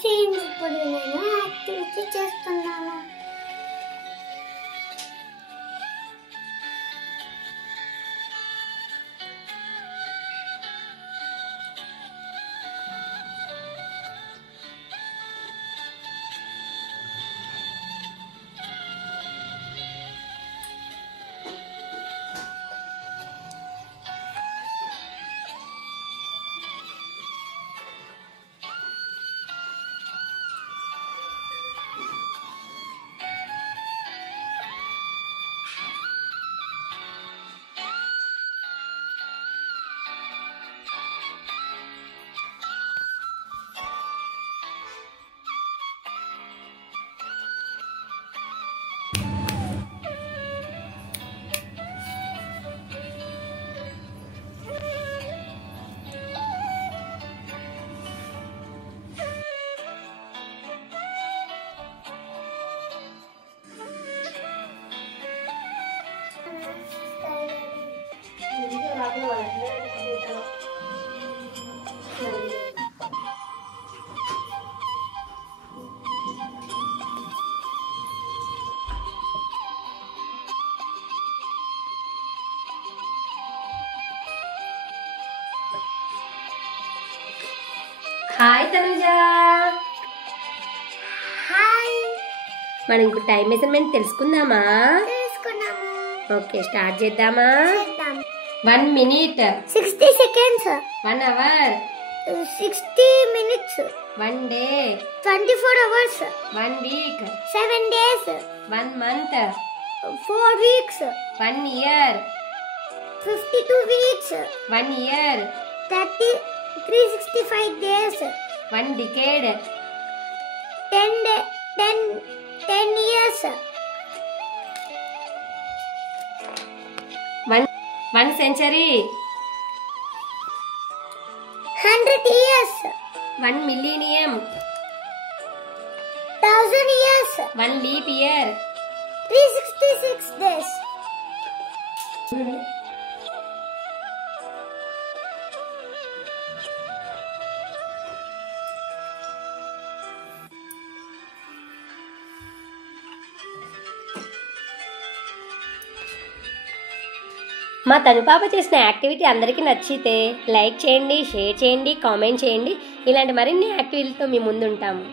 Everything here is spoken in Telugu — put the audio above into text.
ఫ్రెండ్స్ ఇప్పుడు నేను యాక్టివిటీ చేస్తున్నాను. హాయ్ తనుజ. హాయ్. మనం ఇంకో టైం మెజర్మెంట్ తెలుసుకుందామా? ఓకే, స్టార్ట్ చేద్దామా? 1 minute, 60 seconds, 1 hour, 60 minutes, 1 day, 24 hours, 1 week, 7 days, 1 month, 4 weeks, 1 year, 52 weeks, 1 year, 365 days, 1 decade, 10 years, 1 century, 100 years, 1 millennium, 1000 years, 1 leap year. 366 days. మా తను పాప చేసిన యాక్టివిటీ అందరికీ నచ్చితే లైక్ చేయండి, షేర్ చేయండి, కామెంట్ చేయండి. ఇలాంటి మరిన్ని యాక్టివిటీలతో మీ ముందు ఉంటాము.